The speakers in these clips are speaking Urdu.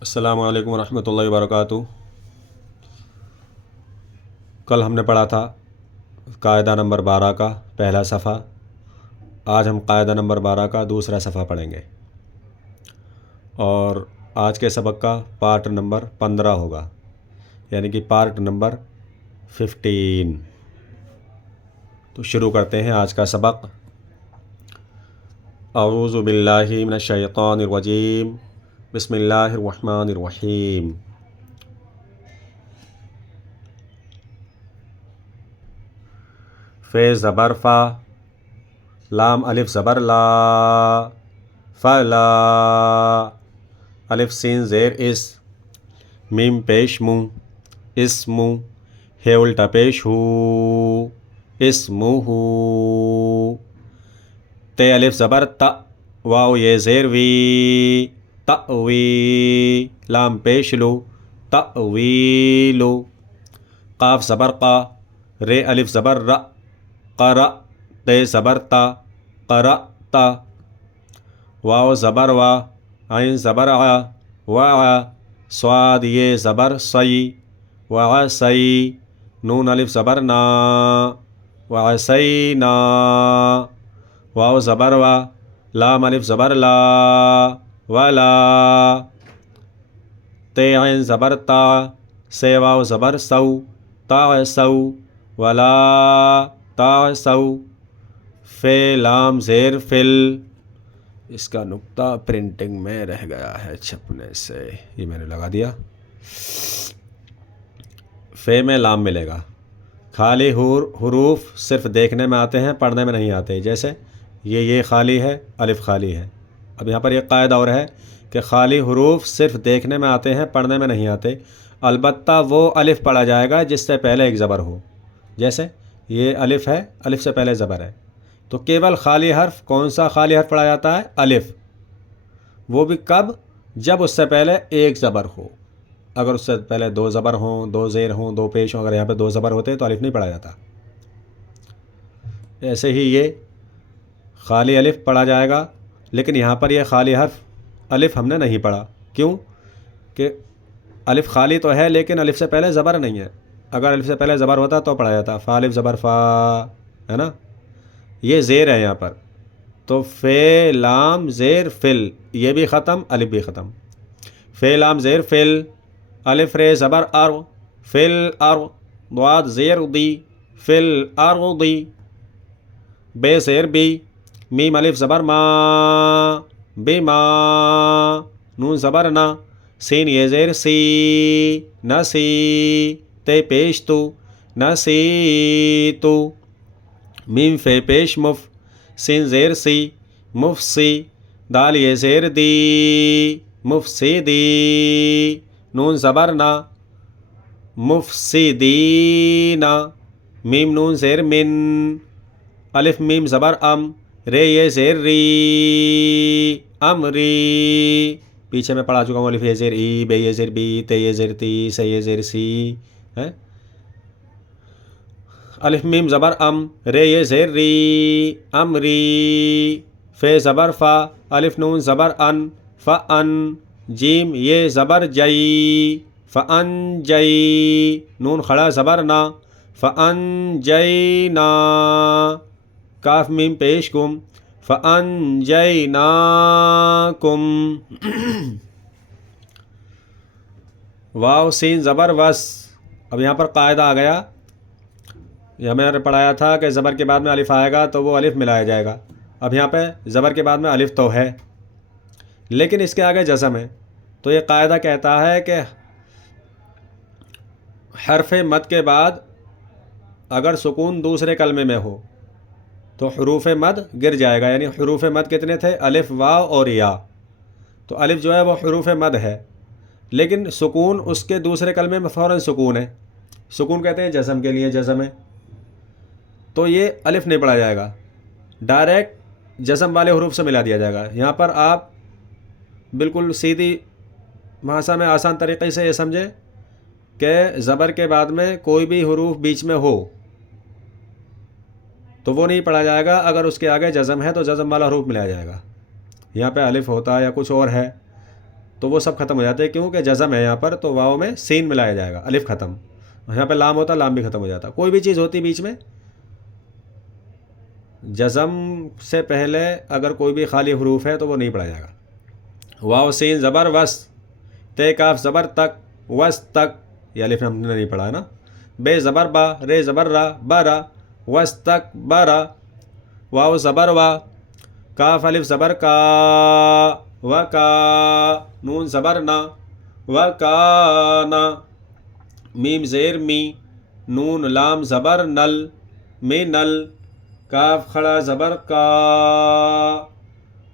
السلام علیکم ورحمۃ اللہ وبرکاتہ۔ کل ہم نے پڑھا تھا قاعدہ نمبر 12 کا پہلا صفحہ۔ آج ہم قاعدہ نمبر 12 کا دوسرا صفحہ پڑھیں گے اور آج کے سبق کا پارٹ نمبر 15 ہوگا، یعنی کہ پارٹ نمبر 15۔ تو شروع کرتے ہیں آج کا سبق۔ اعوذ باللہ من الشیطان الرجیم، بسم اللہ الرحمن الرحیم۔ فے زبر فا، لام الف زبر لا، فلا، الف سین زیر اس، میم پیش مو، اسمو، ہے الٹا پیش ہو، اسمو ہو، تے الف زبر تا، واو یہ زیر وی، تأوی، لام پیش لو، تأویلو، قاف زبر قا، رے الف زبر ر، قرأ، تے زبر تا، قرأتا، واو زبر وا، عین زبر ع، وع، صاد یہ زبر صی، وعصی، نون الف زبر نا، وعصینا، واو زبر وا، لام الف زبر لا، ولا، تے عین زبر تا، سے واو زبر سو، تعسو، ولا تعسو، فے لام زیر فل، اس کا نقطہ پرنٹنگ میں رہ گیا ہے چھپنے سے، یہ میں نے لگا دیا۔ فے میں لام ملے گا۔ خالی حروف صرف دیکھنے میں آتے ہیں، پڑھنے میں نہیں آتے، جیسے یہ خالی ہے، الف خالی ہے۔ اب یہاں پر ایک قاعدہ اور ہے کہ خالی حروف صرف دیکھنے میں آتے ہیں، پڑھنے میں نہیں آتے، البتہ وہ الف پڑھا جائے گا جس سے پہلے ایک زبر ہو۔ جیسے یہ الف ہے، الف سے پہلے زبر ہے، تو کیول خالی حرف، کون سا خالی حرف پڑھا جاتا ہے؟ الف۔ وہ بھی کب؟ جب اس سے پہلے ایک زبر ہو۔ اگر اس سے پہلے دو زبر ہوں، دو زیر ہوں، دو پیش ہوں، اگر یہاں پہ دو زبر ہوتے تو الف نہیں پڑھا جاتا۔ ایسے ہی یہ خالی الف پڑھا جائے گا، لیکن یہاں پر یہ خالی حرف الف ہم نے نہیں پڑھا۔ کیوں؟ کہ الف خالی تو ہے لیکن الف سے پہلے زبر نہیں ہے۔ اگر الف سے پہلے زبر ہوتا تو پڑھا جاتا، فا الف زبر فا، ہے نا؟ یہ زیر ہے یہاں پر، تو فے لام زیر فل، یہ بھی ختم، الف بھی ختم۔ فے لام زیر فل، الف رے زبر ار، فل ار، ضاد زیر دی، فل ارضی، بے زیر بی، میم الف زبر ما، بما، نون زبر نا، سین یہ زیر سی، نسی، تے پیش تو، نسیتو، میم فے پیش مف، سین زیر سی، مفسی، دال یہ زیر دی، مفسدی، نون زبر نا، مفسدینا، میم نون زیر من، الف میم زبر ام، رے یہ زیر ری، امری، پیچھے میں پڑھا چکا ہوں، الف یہ زیر ای، بے یہ زیر بی، تے یہ زیر تی، سے یہ زیر سی ہے۔ الف میم زبر ام، رے یہ زیر ری، امری، فے زبر فا، الف نون زبر ان، فان، جیم یہ زبر جئی، فان جئی، نون کھڑا زبر نا، فان جینا، کاف میم پیش کم، فان جینا کم، واو سین زبر وس۔ اب یہاں پر قاعدہ آ گیا، یہ میں نے پڑھایا تھا کہ زبر کے بعد میں الف آئے گا تو وہ الف ملایا جائے گا۔ اب یہاں پہ زبر کے بعد میں الف تو ہے لیکن اس کے آگے جزم ہے، تو یہ قاعدہ کہتا ہے کہ حرف مد کے بعد اگر سکون دوسرے کلمے میں ہو تو حروف مد گر جائے گا۔ یعنی حروف مد کتنے تھے؟ الف، واو اور یا، تو الف جو ہے وہ حروف مد ہے، لیکن سکون اس کے دوسرے کلمے میں فوراً سکون ہے، سکون کہتے ہیں جزم کے لیے، جزم ہے، تو یہ الف نہیں پڑھا جائے گا، ڈائریکٹ جزم والے حروف سے ملا دیا جائے گا۔ یہاں پر آپ بالکل سیدھی بھاشا میں آسان طریقے سے یہ سمجھیں کہ زبر کے بعد میں کوئی بھی حروف بیچ میں ہو تو وہ نہیں پڑھا جائے گا، اگر اس کے آگے جزم ہے تو جزم والا حروف ملایا جائے گا۔ یہاں پہ الف ہوتا ہے یا کچھ اور ہے تو وہ سب ختم ہو جاتے ہیں، کیونکہ جزم ہے یہاں پر، تو واو میں سین ملایا جائے گا، الف ختم. یہاں پہ لام ہوتا، لام بھی ختم ہو جاتا. کوئی بھی چیز ہوتی بیچ میں جزم سے پہلے اگر کوئی بھی خالی حروف ہے تو وہ نہیں پڑھا جائے گا. واو سین زبر وس، تے کاف زبر تک، وس تک، یہ الف ہم نے نہیں پڑھا ہے نا. بے زبر با، رے زبر را، بارا، وس تک بارا. واو زبر وا، کاف الف زبر کا، و کا، نون زبر نا، و کا نا. میم زیر می، نون لام زبر نل، من نل. کاف کھڑا زبر کا،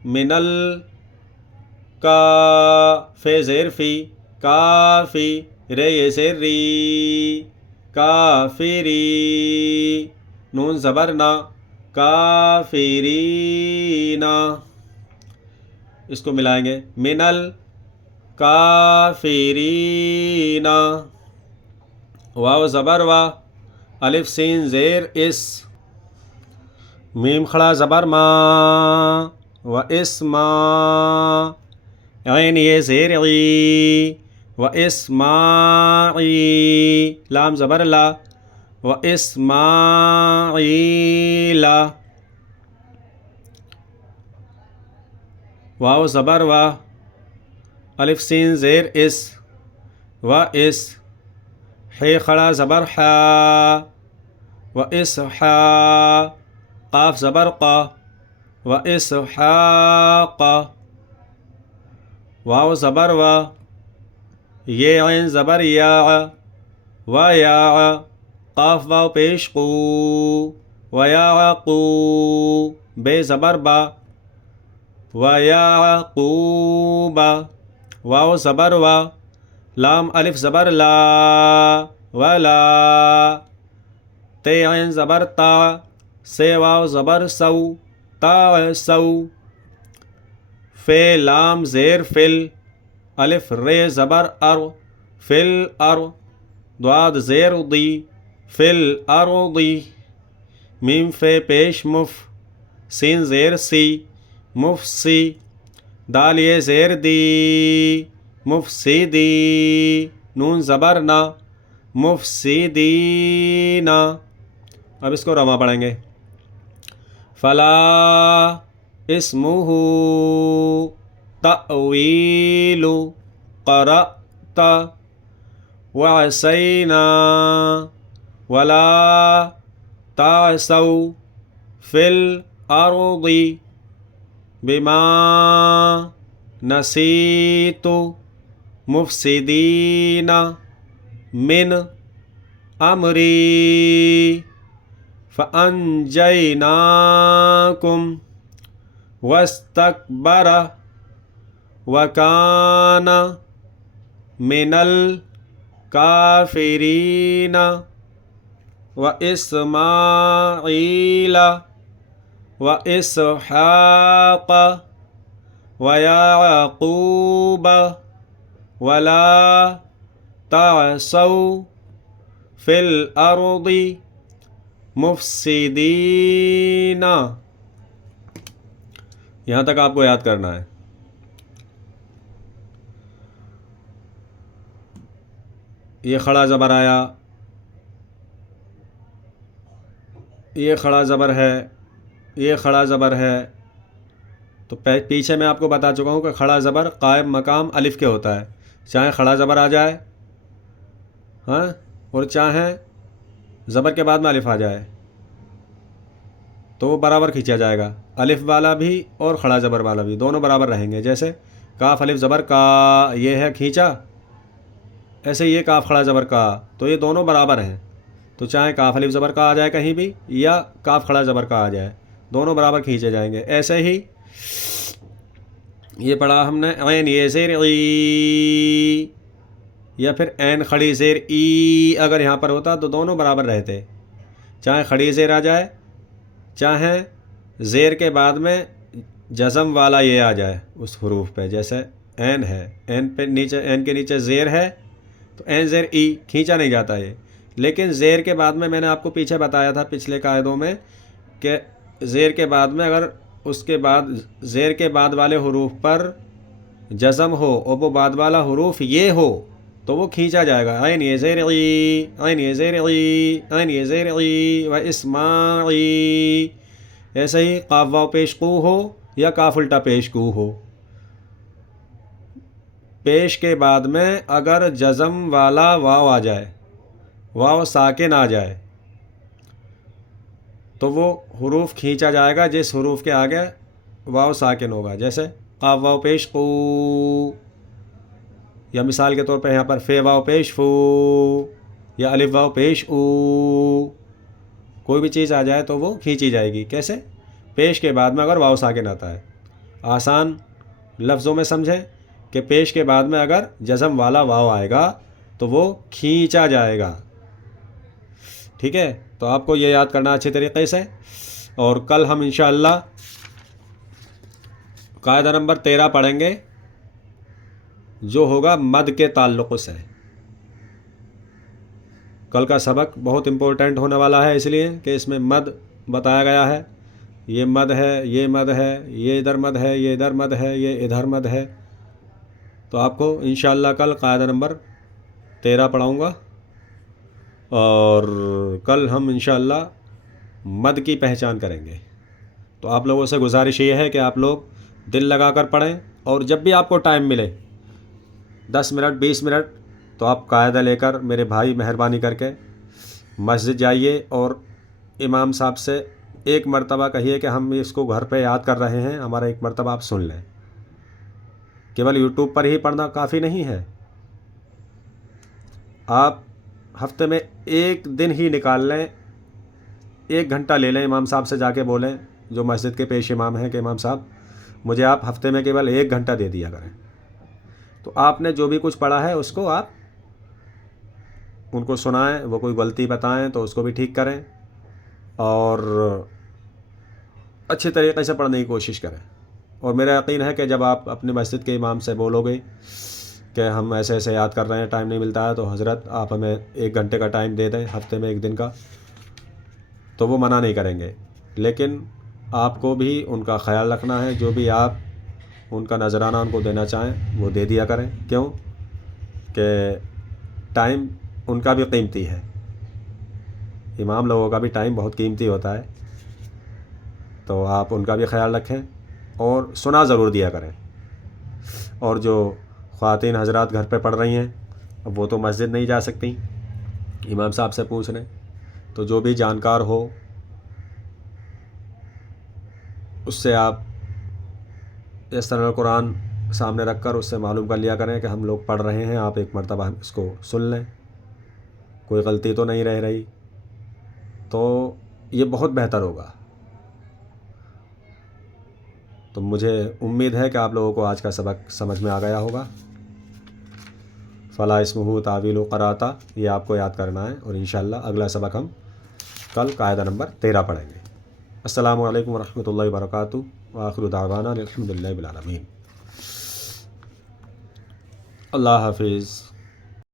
منل کا. فے زیر فی، کافی. رے یہ زیر ری، کافری. نون زبر نا، کافرینا. اس کو ملائیں گے، منل کافرینا. واو زبر وا، الف سین زیر اس، میم کھڑا زبر ما، و اسما. عین یہ زیر عی، و اسماعی. لام زبر لا، و اسماعیلا. واو زبر وا، الف سین زیر اس، و اس. ہے کھڑا زبر حا، و اسحا. قاف زبر قا، و اسحاق. واو زبر وا، یہ عین زبر یا، و یا. قاف واو پیش قو، و یعقو. بے زبر با، و یعقوبا. واو زبر وا، لام الف زبر لا، ولا. تے عین زبر تا، سے واو زبر سو، تا سو. فے لام زیر فل، الف رے زبر ار، فل ار. ضاد زیر دی، فل ارضی. میم فے پیش مف، سین زیر سی، مفسی. دال یہ زیر دی، مفسدی. نون زبر نا، مفسدینا. اب اس کو رواں پڑھیں گے. فلا اسمہ تأویل قرأت وعسینا ولا تعثوا فی الارض بما نسیت مفسدین من امری فانجیناکم واستکبر وکان من الکافرین واسماعیل واسحاق ویعقوب ولا تعثوا فی الارض مفسدین. یہاں تک آپ کو یاد کرنا ہے. یہ کھڑا زبر آیا، یہ کھڑا زبر ہے، یہ کھڑا زبر ہے. تو پیچھے میں آپ کو بتا چکا ہوں کہ کھڑا زبر قائم مقام الف کے ہوتا ہے. چاہے کھڑا زبر آ جائے، ہاں، اور چاہے زبر کے بعد میں الف آ جائے تو وہ برابر کھینچا جائے گا. الف والا بھی اور کھڑا زبر والا بھی دونوں برابر رہیں گے. جیسے کاف الف زبر کا، یہ ہے کھینچا، ایسے یہ کاف کھڑا زبر کا، تو یہ دونوں برابر ہیں. تو چاہے کاف الف زبر کا آ جائے کہیں بھی یا کاف کھڑا زبر کا آ جائے، دونوں برابر کھینچے جائیں گے. ایسے ہی یہ پڑھا ہم نے عین یہ زیر ای، یا پھر عین کھڑی زیر ای اگر یہاں پر ہوتا تو دونوں برابر رہتے. چاہے کھڑی زیر آ جائے، چاہے زیر کے بعد میں جزم والا یہ آ جائے اس حروف پہ. جیسے عین ہے، عین پہ نیچے، عین کے نیچے زیر ہے تو عین زیر ای کھینچا نہیں جاتا یہ. لیکن زیر کے بعد میں نے آپ کو پیچھے بتایا تھا پچھلے قاعدوں میں کہ زیر کے بعد میں اگر اس کے بعد زیر کے بعد والے حروف پر جزم ہو اور وہ بعد والا حروف یہ ہو تو وہ کھینچا جائے گا. عین یہ زیر عی، عین یہ زیر عی، عین یہ زیر عی و اسماعی. ایسے ہی قاف واو پیش قو ہو یا کاف الٹا پیش قو ہو، پیش کے بعد میں اگر جزم والا واو آ جائے، واو ساکن آ جائے، تو وہ حروف کھینچا جائے گا جس حروف کے آگے واو ساکن ہوگا. جیسے قاف واو پیش قو، یا مثال کے طور پر یہاں پر فے واو پیش فو، یا الف واو پیش او. کوئی بھی چیز آ جائے تو وہ کھینچی جائے گی. کیسے؟ پیش کے بعد میں اگر واو ساکن آتا ہے. آسان لفظوں میں سمجھیں کہ پیش کے بعد میں اگر جزم والا واو آئے گا تو وہ کھینچا جائے گا. ٹھیک ہے، تو آپ کو یہ یاد کرنا اچھے طریقے سے. اور کل ہم انشاءاللہ قاعدہ نمبر 13 پڑھیں گے جو ہوگا مد کے تعلق سے. کل کا سبق بہت امپورٹنٹ ہونے والا ہے، اس لیے کہ اس میں مد بتایا گیا ہے. یہ مد ہے، یہ مد ہے، یہ ادھر مد ہے، یہ ادھر مد ہے، یہ ادھر مد ہے. تو آپ کو انشاءاللہ کل قاعدہ نمبر 13 پڑھاؤں گا. اور کل ہم انشاءاللہ مد کی پہچان کریں گے. تو آپ لوگوں سے گزارش یہ ہے کہ آپ لوگ دل لگا کر پڑھیں، اور جب بھی آپ کو ٹائم ملے 10 منٹ 20 منٹ تو آپ قاعدہ لے کر میرے بھائی مہربانی کر کے مسجد جائیے اور امام صاحب سے ایک مرتبہ کہیے کہ ہم اس کو گھر پہ یاد کر رہے ہیں، ہمارا ایک مرتبہ آپ سن لیں. کیول یوٹیوب پر ہی پڑھنا کافی نہیں ہے. آپ ہفتے میں ایک دن ہی نکال لیں، 1 گھنٹہ لے لیں، امام صاحب سے جا کے بولیں جو مسجد کے پیش امام ہیں کہ امام صاحب مجھے آپ ہفتے میں کیول 1 گھنٹہ دے دیا کریں. تو آپ نے جو بھی کچھ پڑھا ہے اس کو آپ ان کو سنائیں، وہ کوئی غلطی بتائیں تو اس کو بھی ٹھیک کریں، اور اچھے طریقے سے پڑھنے کی کوشش کریں. اور میرا یقین ہے کہ جب آپ اپنے مسجد کے امام سے بولو گے کہ ہم ایسے ایسے یاد کر رہے ہیں، ٹائم نہیں ملتا ہے، تو حضرت آپ ہمیں 1 گھنٹے کا ٹائم دے دیں ہفتے میں 1 دن کا، تو وہ منع نہیں کریں گے. لیکن آپ کو بھی ان کا خیال رکھنا ہے. جو بھی آپ ان کا نذرانہ ان کو دینا چاہیں وہ دے دیا کریں. کیوں کہ ٹائم ان کا بھی قیمتی ہے، امام لوگوں کا بھی ٹائم بہت قیمتی ہوتا ہے. تو آپ ان کا بھی خیال رکھیں اور سنا ضرور دیا کریں. اور جو خواتین حضرات گھر پہ پڑھ رہی ہیں اب وہ تو مسجد نہیں جا سکتی، امام صاحب سے پوچھ لیں. تو جو بھی جانکار ہو اس سے آپ اس طرح قرآن سامنے رکھ کر اس سے معلوم کر لیا کریں کہ ہم لوگ پڑھ رہے ہیں، آپ ایک مرتبہ اس کو سن لیں، کوئی غلطی تو نہیں رہ رہی. تو یہ بہت بہتر ہوگا. تو مجھے امید ہے کہ آپ لوگوں کو آج کا سبق سمجھ میں آ گیا ہوگا. فلا اسمہ تعویل قراءۃ، یہ آپ کو یاد کرنا ہے. اور انشاءاللہ اگلا سبق ہم کل قاعدہ نمبر 13 پڑھیں گے. السلام علیکم ورحمۃ اللہ وبرکاتہ. وآخر دعوانا الحمد للہ رب العالمین. اللہ حافظ.